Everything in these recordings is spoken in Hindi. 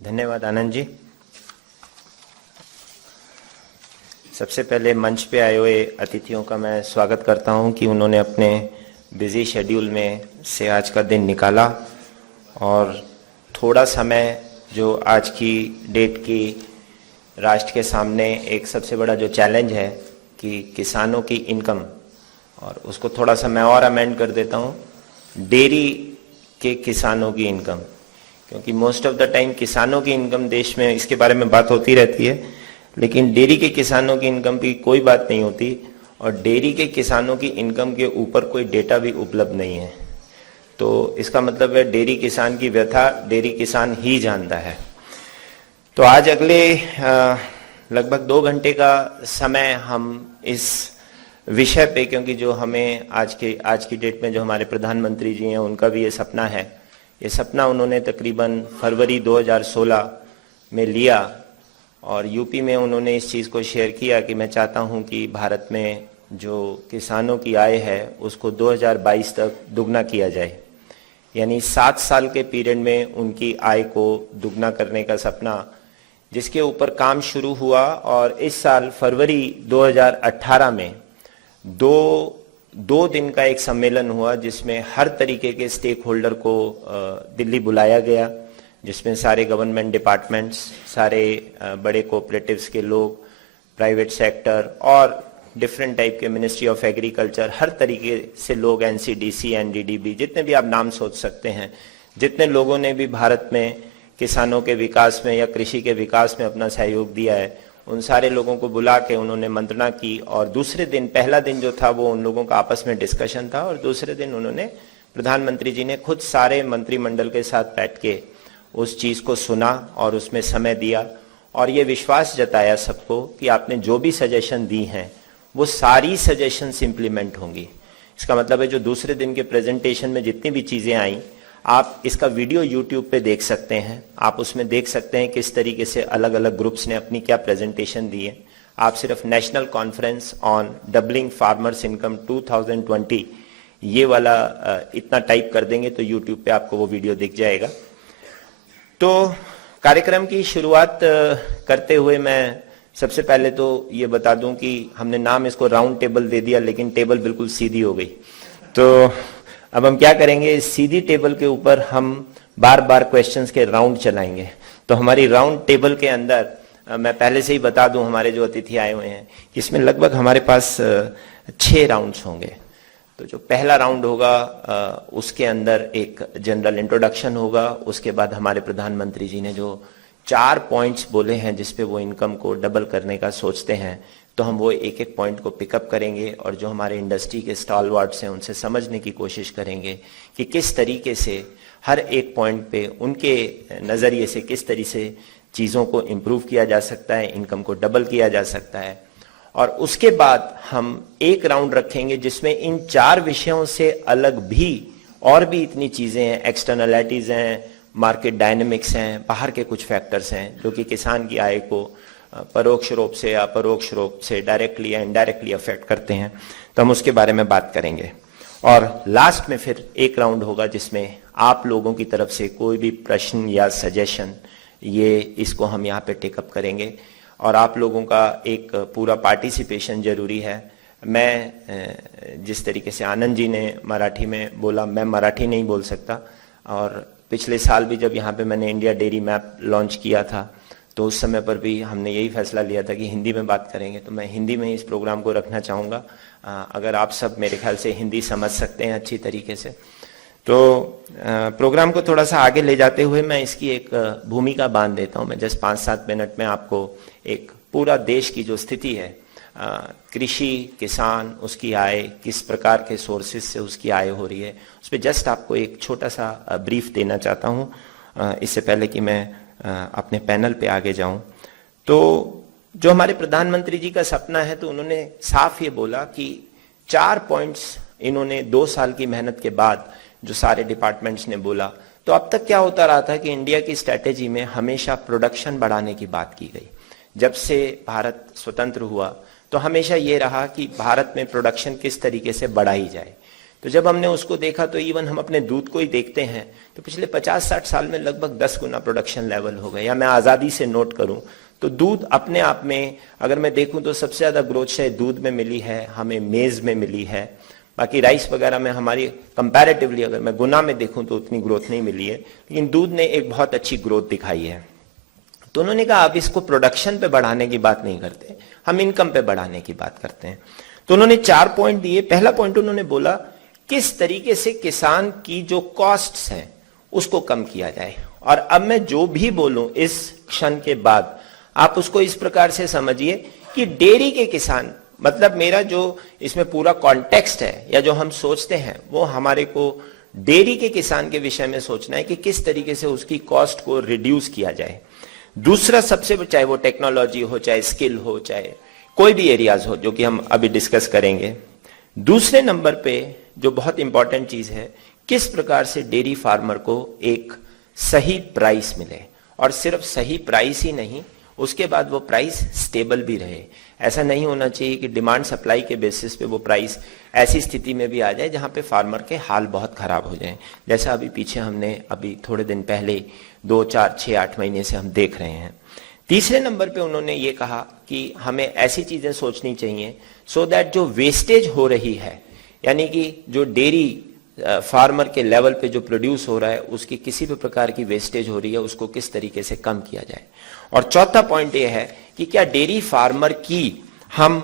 धन्यवाद आनंद जी। सबसे पहले मंच पे आए हुए अतिथियों का मैं स्वागत करता हूं कि उन्होंने अपने बिजी शेड्यूल में से आज का दिन निकाला और थोड़ा समय जो आज की डेट की राष्ट्र के सामने एक सबसे बड़ा जो चैलेंज है कि किसानों की इनकम, और उसको थोड़ा सा मैं और अमेंड कर देता हूं, डेयरी के किसानों की इनकम, क्योंकि मोस्ट ऑफ द टाइम किसानों की इनकम देश में इसके बारे में बात होती रहती है, लेकिन डेयरी के किसानों की इनकम की कोई बात नहीं होती और डेयरी के किसानों की इनकम के ऊपर कोई डेटा भी उपलब्ध नहीं है। तो इसका मतलब है डेयरी किसान की व्यथा डेयरी किसान ही जानता है। तो आज अगले लगभग 2 घंटे का समय हम इस विषय पे, क्योंकि जो हमें आज की डेट में जो हमारे प्रधानमंत्री जी हैं उनका भी ये सपना है, ये सपना उन्होंने तकरीबन फरवरी 2016 में लिया और यूपी में उन्होंने इस चीज़ को शेयर किया कि मैं चाहता हूं कि भारत में जो किसानों की आय है उसको 2022 तक दुगना किया जाए, यानी 7 साल के पीरियड में उनकी आय को दुगना करने का सपना, जिसके ऊपर काम शुरू हुआ। और इस साल फरवरी 2018 में दो दिन का एक सम्मेलन हुआ जिसमें हर तरीके के स्टेक होल्डर को दिल्ली बुलाया गया, जिसमें सारे गवर्नमेंट डिपार्टमेंट्स, सारे बड़े कोऑपरेटिव्स के लोग, प्राइवेट सेक्टर और डिफरेंट टाइप के मिनिस्ट्री ऑफ एग्रीकल्चर, हर तरीके से लोग, एनसीडीसी, एनडीडीबी, जितने भी आप नाम सोच सकते हैं, जितने लोगों ने भी भारत में किसानों के विकास में या कृषि के विकास में अपना सहयोग दिया है, उन सारे लोगों को बुला के उन्होंने मंत्रणा की। और दूसरे दिन, पहला दिन जो था वो उन लोगों का आपस में डिस्कशन था और दूसरे दिन उन्होंने, प्रधानमंत्री जी ने खुद सारे मंत्रिमंडल के साथ बैठ के उस चीज़ को सुना और उसमें समय दिया और ये विश्वास जताया सबको कि आपने जो भी सजेशन दी हैं वो सारी सजेशंस इम्प्लीमेंट होंगी। इसका मतलब है जो दूसरे दिन के प्रेजेंटेशन में जितनी भी चीज़ें आई, आप इसका वीडियो यूट्यूब पे देख सकते हैं, आप उसमें देख सकते हैं किस तरीके से अलग अलग ग्रुप्स ने अपनी क्या प्रेजेंटेशन दी है। आप सिर्फ national conference on doubling farmers income 2020 ये वाला इतना टाइप कर देंगे तो यूट्यूब पे आपको वो वीडियो दिख जाएगा। तो कार्यक्रम की शुरुआत करते हुए मैं सबसे पहले तो ये बता दूं कि हमने नाम इसको राउंड टेबल दे दिया, लेकिन टेबल बिल्कुल सीधी हो गई। तो अब हम क्या करेंगे, इस सीधी टेबल के ऊपर हम बार बार क्वेश्चंस के राउंड चलाएंगे। तो हमारी राउंड टेबल के अंदर मैं पहले से ही बता दूं, हमारे जो अतिथि आए हुए हैं, इसमें लगभग हमारे पास 6 राउंड्स होंगे। तो जो पहला राउंड होगा उसके अंदर एक जनरल इंट्रोडक्शन होगा, उसके बाद हमारे प्रधानमंत्री जी ने जो 4 पॉइंट्स बोले हैं जिसपे वो इनकम को डबल करने का सोचते हैं, तो हम वो एक एक पॉइंट को पिकअप करेंगे और जो हमारे इंडस्ट्री के स्टॉलवर्ड्स हैं उनसे समझने की कोशिश करेंगे कि किस तरीके से हर एक पॉइंट पे उनके नज़रिए से किस तरीके से चीज़ों को इम्प्रूव किया जा सकता है, इनकम को डबल किया जा सकता है। और उसके बाद हम एक राउंड रखेंगे जिसमें इन 4 विषयों से अलग भी और भी इतनी चीज़ें हैं, एक्सटर्नलिटीज़ हैं, मार्केट डायनेमिक्स हैं, बाहर के कुछ फैक्टर्स हैं जो कि किसान की आय को परोक्ष रूप से या परोक्ष रूप से, डायरेक्टली या इनडायरेक्टली अफेक्ट करते हैं। तो हम उसके बारे में बात करेंगे। और लास्ट में फिर एक राउंड होगा जिसमें आप लोगों की तरफ से कोई भी प्रश्न या सजेशन, ये इसको हम यहाँ पे टेकअप करेंगे और आप लोगों का एक पूरा पार्टिसिपेशन जरूरी है। मैं जिस तरीके से आनंद जी ने मराठी में बोला, मैं मराठी नहीं बोल सकता। और पिछले साल भी जब यहाँ पे मैंने इंडिया डेयरी मैप लॉन्च किया था तो उस समय पर भी हमने यही फैसला लिया था कि हिंदी में बात करेंगे, तो मैं हिंदी में ही इस प्रोग्राम को रखना चाहूँगा। अगर आप सब मेरे ख्याल से हिंदी समझ सकते हैं अच्छी तरीके से, तो प्रोग्राम को थोड़ा सा आगे ले जाते हुए मैं इसकी एक भूमिका बांध देता हूँ। मैं जस्ट 5-7 मिनट में आपको एक पूरा देश की जो स्थिति है, कृषि, किसान, उसकी आय, किस प्रकार के सोर्सेज से उसकी आय हो रही है, उस पर जस्ट आपको एक छोटा सा ब्रीफ देना चाहता हूँ। इससे पहले कि मैं अपने पैनल पे आगे जाऊं, तो जो हमारे प्रधानमंत्री जी का सपना है, तो उन्होंने साफ ये बोला कि 4 पॉइंट्स इन्होंने 2 साल की मेहनत के बाद जो सारे डिपार्टमेंट्स ने बोला, तो अब तक क्या होता रहा था कि इंडिया की स्ट्रैटेजी में हमेशा प्रोडक्शन बढ़ाने की बात की गई। जब से भारत स्वतंत्र हुआ तो हमेशा ये रहा कि भारत में प्रोडक्शन किस तरीके से बढ़ाई जाए। तो जब हमने उसको देखा तो इवन हम अपने दूध को ही देखते हैं तो पिछले 50-60 साल में लगभग 10 गुना प्रोडक्शन लेवल हो गया। या मैं आजादी से नोट करूं तो दूध अपने आप में अगर मैं देखूं तो सबसे ज्यादा ग्रोथ शायद दूध में मिली है, हमें मेज में मिली है, बाकी राइस वगैरह में हमारी कंपैरेटिवली अगर मैं गुना में देखूं तो उतनी ग्रोथ नहीं मिली है, लेकिन दूध ने एक बहुत अच्छी ग्रोथ दिखाई है। तो उन्होंने कहा अब इसको प्रोडक्शन पे बढ़ाने की बात नहीं करते, हम इनकम पे बढ़ाने की बात करते हैं। तो उन्होंने 4 पॉइंट दिए। पहला पॉइंट उन्होंने बोला किस तरीके से किसान की जो कॉस्ट्स हैं उसको कम किया जाए। और अब मैं जो भी बोलूं इस क्षण के बाद आप उसको इस प्रकार से समझिए कि डेयरी के किसान, मतलब मेरा जो इसमें पूरा कॉन्टेक्स्ट है या जो हम सोचते हैं वो हमारे को डेयरी के किसान के विषय में सोचना है कि किस तरीके से उसकी कॉस्ट को रिड्यूस किया जाए। दूसरा सबसे, चाहे वो टेक्नोलॉजी हो, चाहे स्किल हो, चाहे कोई भी एरियाज हो जो कि हम अभी डिस्कस करेंगे। दूसरे नंबर पे जो बहुत इंपॉर्टेंट चीज है, किस प्रकार से डेयरी फार्मर को एक सही प्राइस मिले, और सिर्फ सही प्राइस ही नहीं, उसके बाद वो प्राइस स्टेबल भी रहे। ऐसा नहीं होना चाहिए कि डिमांड सप्लाई के बेसिस पे वो प्राइस ऐसी स्थिति में भी आ जाए जहां पे फार्मर के हाल बहुत खराब हो जाएं, जैसा अभी पीछे हमने अभी थोड़े दिन पहले 2, 4, 6, 8 महीने से हम देख रहे हैं। तीसरे नंबर पे उन्होंने ये कहा कि हमें ऐसी चीजें सोचनी चाहिए सो दैट जो वेस्टेज हो रही है, यानी कि जो डेयरी फार्मर के लेवल पे जो प्रोड्यूस हो रहा है उसकी किसी भी प्रकार की वेस्टेज हो रही है उसको किस तरीके से कम किया जाए। और चौथा पॉइंट ये है कि क्या डेयरी फार्मर की हम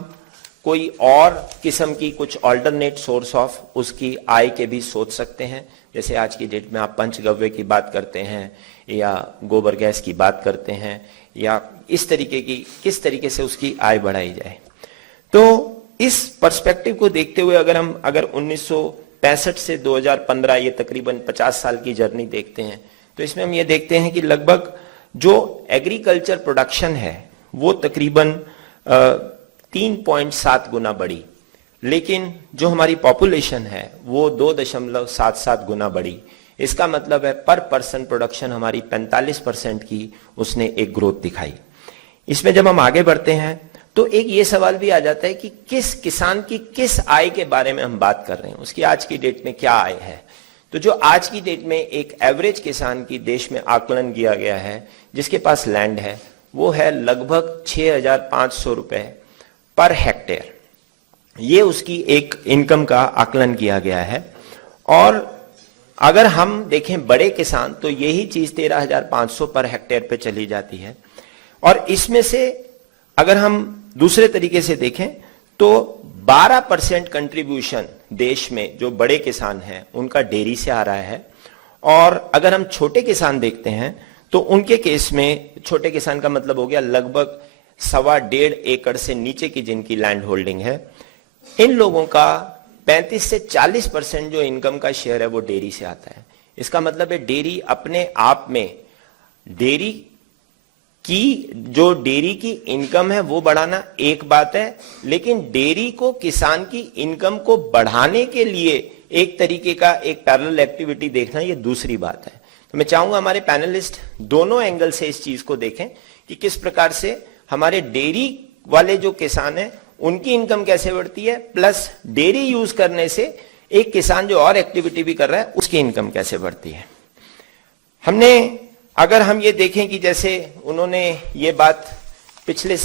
कोई और किस्म की कुछ ऑल्टरनेट सोर्स ऑफ उसकी आय के भी सोच सकते हैं। जैसे आज की डेट में आप पंचगव्य की बात करते हैं या गोबर गैस की बात करते हैं, या इस तरीके की किस तरीके से उसकी आय बढ़ाई जाए। तो इस पर्सपेक्टिव को देखते हुए अगर 1965 से 2015 ये तकरीबन 50 साल की जर्नी देखते हैं तो इसमें हम ये देखते हैं कि लगभग जो एग्रीकल्चर प्रोडक्शन है वो तकरीबन 3.7 गुना बढ़ी, लेकिन जो हमारी पॉपुलेशन है वो 2.77 गुना बढ़ी। इसका मतलब है पर पर्सन प्रोडक्शन हमारी 45% की उसने एक ग्रोथ दिखाई। इसमें जब हम आगे बढ़ते हैं तो एक ये सवाल भी आ जाता है कि किस किसान की किस आय के बारे में हम बात कर रहे हैं, उसकी आज की डेट में क्या आय है। तो जो आज की डेट में एक एवरेज किसान की देश में आकलन किया गया है जिसके पास लैंड है वो है लगभग 6,500 रुपए पर हेक्टेयर, ये उसकी एक इनकम का आकलन किया गया है। और अगर हम देखें बड़े किसान तो यही चीज 13,500 पर हेक्टेयर पे चली जाती है। और इसमें से अगर हम दूसरे तरीके से देखें तो 12% कंट्रीब्यूशन देश में जो बड़े किसान हैं उनका डेयरी से आ रहा है। और अगर हम छोटे किसान देखते हैं तो उनके केस में छोटे किसान का मतलब हो गया लगभग 1.25 एकड़ से नीचे की जिनकी लैंड होल्डिंग है, इन लोगों का 35 से 40% जो इनकम का शेयर है वो डेयरी से आता है। इसका मतलब है डेयरी अपने आप में, डेयरी की जो डेयरी की इनकम है वो बढ़ाना एक बात है, लेकिन डेयरी को किसान की इनकम को बढ़ाने के लिए एक तरीके का एक पैरेलल एक्टिविटी देखना ये दूसरी बात है। तो मैं चाहूंगा हमारे पैनलिस्ट दोनों एंगल से इस चीज को देखें कि किस प्रकार से हमारे डेयरी वाले जो किसान है उनकी इनकम कैसे बढ़ती है, प्लस डेयरी यूज करने से एक किसान जो और एक्टिविटी भी कर रहा है उसकी इनकम कैसे बढ़ती है। हमने अगर हम ये देखें कि जैसे उन्होंने ये बात पिछले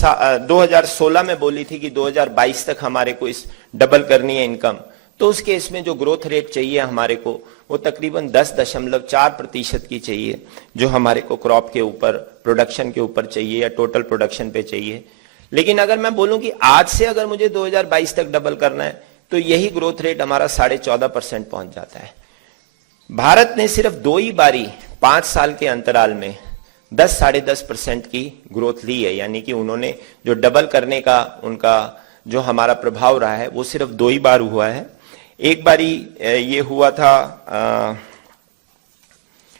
2016 में बोली थी कि 2022 तक हमारे को इस डबल करनी है इनकम, तो उस केस में जो ग्रोथ रेट चाहिए हमारे को वो तकरीबन 10.4% की चाहिए जो हमारे को क्रॉप के ऊपर, प्रोडक्शन के ऊपर चाहिए या टोटल प्रोडक्शन पे चाहिए। लेकिन अगर मैं बोलूं कि आज से अगर मुझे 2022 तक डबल करना है तो यही ग्रोथ रेट हमारा 14.5% पहुंच जाता है। भारत ने सिर्फ 2 ही बारी 5 साल के अंतराल में 10-10.5% की ग्रोथ ली है, यानी कि उन्होंने जो डबल करने का उनका जो हमारा प्रभाव रहा है वो सिर्फ 2 ही बार हुआ है। एक बारी ये हुआ था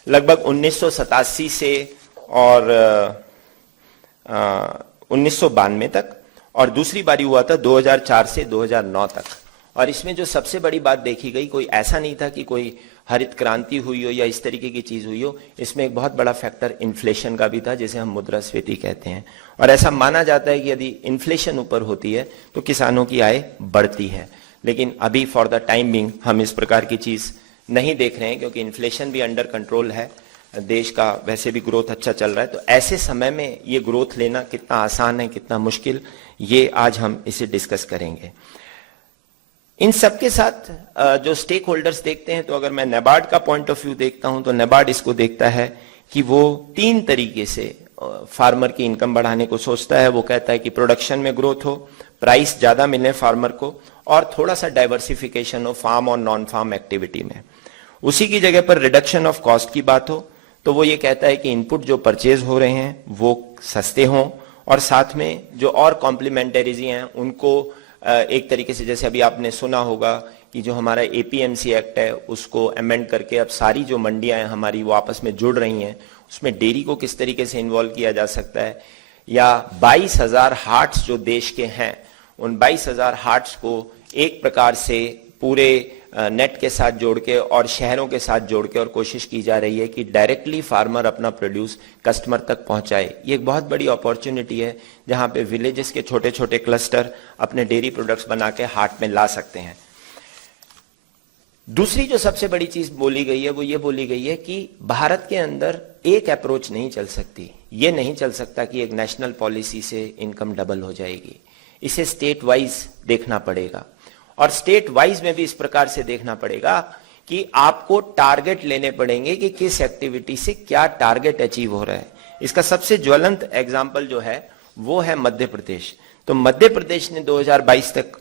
लगभग 1987 से और 1992 तक, और दूसरी बारी हुआ था 2004 से 2009 तक। और इसमें जो सबसे बड़ी बात देखी गई, कोई ऐसा नहीं था कि कोई हरित क्रांति हुई हो या इस तरीके की चीज हुई हो, इसमें एक बहुत बड़ा फैक्टर इन्फ्लेशन का भी था जिसे हम मुद्रास्फीति कहते हैं। और ऐसा माना जाता है कि यदि इन्फ्लेशन ऊपर होती है तो किसानों की आय बढ़ती है। लेकिन अभी फॉर द टाइम बिंग हम इस प्रकार की चीज नहीं देख रहे हैं, क्योंकि इन्फ्लेशन भी अंडर कंट्रोल है, देश का वैसे भी ग्रोथ अच्छा चल रहा है। तो ऐसे समय में ये ग्रोथ लेना कितना आसान है, कितना मुश्किल, ये आज हम इसे डिस्कस करेंगे। इन सबके साथ जो स्टेक होल्डर्स देखते हैं, तो अगर मैं नाबार्ड का पॉइंट ऑफ व्यू देखता हूं तो नाबार्ड इसको देखता है कि वो 3 तरीके से फार्मर की इनकम बढ़ाने को सोचता है। वो कहता है कि प्रोडक्शन में ग्रोथ हो, प्राइस ज्यादा मिले फार्मर को, और थोड़ा सा डाइवर्सिफिकेशन हो फार्म और नॉन फार्म एक्टिविटी में। उसी की जगह पर रिडक्शन ऑफ कॉस्ट की बात हो तो वो ये कहता है कि इनपुट जो परचेज हो रहे हैं वो सस्ते हों, और साथ में जो और कॉम्प्लीमेंटरीज हैं उनको एक तरीके से, जैसे अभी आपने सुना होगा कि जो हमारा एपीएमसी एक्ट है उसको अमेंड करके अब सारी जो मंडियां हैं हमारी वो आपस में जुड़ रही हैं, उसमें डेयरी को किस तरीके से इन्वॉल्व किया जा सकता है, या 22,000 हार्ट्स जो देश के हैं उन 22,000 हार्ट्स को एक प्रकार से पूरे नेट के साथ जोड़ के और शहरों के साथ जोड़ के और कोशिश की जा रही है कि डायरेक्टली फार्मर अपना प्रोड्यूस कस्टमर तक पहुंचाए। ये एक बहुत बड़ी अपॉर्चुनिटी है जहां पे विलेजेस के छोटे छोटे क्लस्टर अपने डेयरी प्रोडक्ट्स बना के हाट में ला सकते हैं। दूसरी जो सबसे बड़ी चीज बोली गई है वो ये बोली गई है कि भारत के अंदर एक अप्रोच नहीं चल सकती। ये नहीं चल सकता कि एक नेशनल पॉलिसी से इनकम डबल हो जाएगी, इसे स्टेट वाइज देखना पड़ेगा, और स्टेट वाइज में भी इस प्रकार से देखना पड़ेगा कि आपको टारगेट लेने पड़ेंगे कि किस एक्टिविटी से क्या टारगेट अचीव हो रहा है। इसका सबसे ज्वलंत एग्जाम्पल जो है वो है मध्य प्रदेश। तो मध्य प्रदेश ने 2022 तक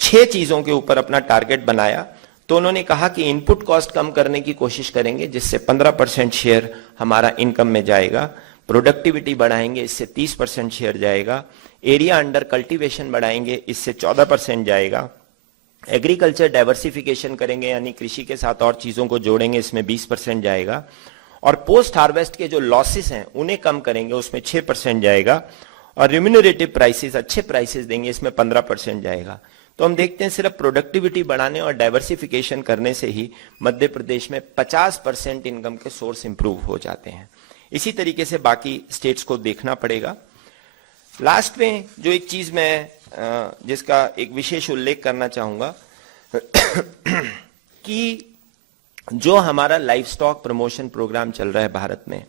6 चीजों के ऊपर अपना टारगेट बनाया। तो उन्होंने कहा कि इनपुट कॉस्ट कम करने की कोशिश करेंगे जिससे 15% शेयर हमारा इनकम में जाएगा, प्रोडक्टिविटी बढ़ाएंगे इससे 30% शेयर जाएगा, एरिया अंडर कल्टीवेशन बढ़ाएंगे इससे 14% जाएगा, एग्रीकल्चर डाइवर्सिफिकेशन करेंगे यानी कृषि के साथ और चीजों को जोड़ेंगे इसमें 20% जाएगा, और पोस्ट हार्वेस्ट के जो लॉसेस हैं उन्हें कम करेंगे उसमें 6% जाएगा, और रिम्यूनरेटिव प्राइसेस अच्छे प्राइसेस देंगे इसमें 15% जाएगा। तो हम देखते हैं सिर्फ प्रोडक्टिविटी बढ़ाने और डाइवर्सिफिकेशन करने से ही मध्य प्रदेश में 50% इनकम के सोर्स इंप्रूव हो जाते हैं। इसी तरीके से बाकी स्टेट्स को देखना पड़ेगा। लास्ट में जो एक चीज मैं जिसका एक विशेष उल्लेख करना चाहूंगा कि जो हमारा लाइफ स्टॉक प्रमोशन प्रोग्राम चल रहा है भारत में,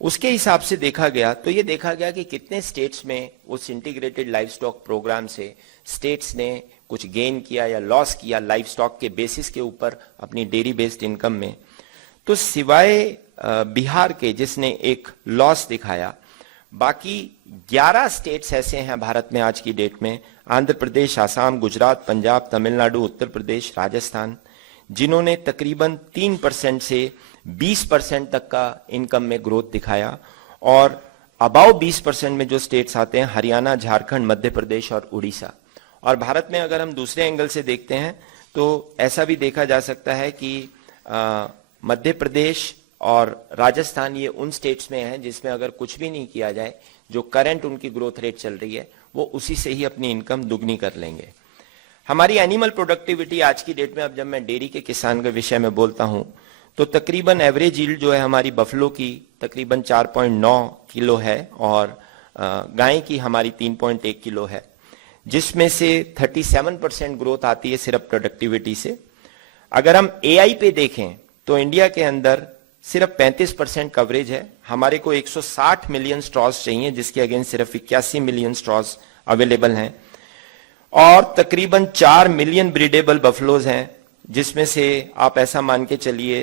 उसके हिसाब से देखा गया तो ये देखा गया कि कितने स्टेट्स में उस इंटीग्रेटेड लाइफ स्टॉक प्रोग्राम से स्टेट्स ने कुछ गेन किया या लॉस किया लाइफ स्टॉक के बेसिस के ऊपर अपनी डेयरी बेस्ड इनकम में। तो सिवाय बिहार के जिसने एक लॉस दिखाया, बाकी 11 स्टेट्स ऐसे हैं भारत में आज की डेट में, आंध्र प्रदेश, आसाम, गुजरात, पंजाब, तमिलनाडु, उत्तर प्रदेश, राजस्थान, जिन्होंने तकरीबन 3% से 20% तक का इनकम में ग्रोथ दिखाया, और अबाव 20% में जो स्टेट्स आते हैं हरियाणा, झारखंड, मध्य प्रदेश और उड़ीसा। और भारत में अगर हम दूसरे एंगल से देखते हैं तो ऐसा भी देखा जा सकता है कि मध्य प्रदेश और राजस्थान ये उन स्टेट्स में हैं जिसमें अगर कुछ भी नहीं किया जाए, जो करंट उनकी ग्रोथ रेट चल रही है वो उसी से ही अपनी इनकम दुगनी कर लेंगे। हमारी एनिमल प्रोडक्टिविटी आज की डेट में, अब जब मैं डेयरी के किसान के विषय में बोलता हूं तो तकरीबन एवरेज यील्ड जो है हमारी बफलो की तकरीबन 4.9 किलो है, और गाय की हमारी 3.1 किलो है, जिसमें से 37% ग्रोथ आती है सिर्फ प्रोडक्टिविटी से। अगर हम एआई पे देखें तो इंडिया के अंदर सिर्फ 35% कवरेज है। हमारे को 160 मिलियन स्ट्रॉज चाहिए जिसके अगेंस्ट सिर्फ 81 मिलियन स्ट्रॉज अवेलेबल हैं, और तकरीबन 4 मिलियन ब्रीडेबल बफलोज हैं, जिसमें से आप ऐसा मान के चलिए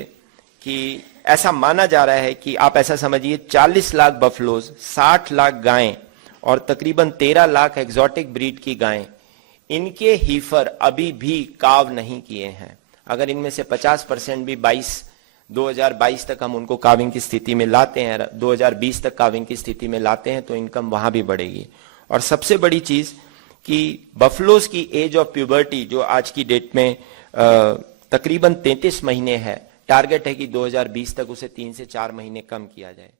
कि ऐसा माना जा रहा है कि आप ऐसा समझिए 40 लाख बफलोज, 60 लाख गायें और तकरीबन 13 लाख एक्सोटिक ब्रीड की गायें, इनके हीफर अभी भी काव नहीं किए हैं। अगर इनमें से 50% भी 2022 तक हम उनको काविंग की स्थिति में लाते हैं, 2020 तक काविंग की स्थिति में लाते हैं, तो इनकम वहां भी बढ़ेगी। और सबसे बड़ी चीज कि बफलोज की एज ऑफ प्यूबर्टी जो आज की डेट में तकरीबन 33 महीने है, टारगेट है कि 2020 तक उसे 3 से 4 महीने कम किया जाए।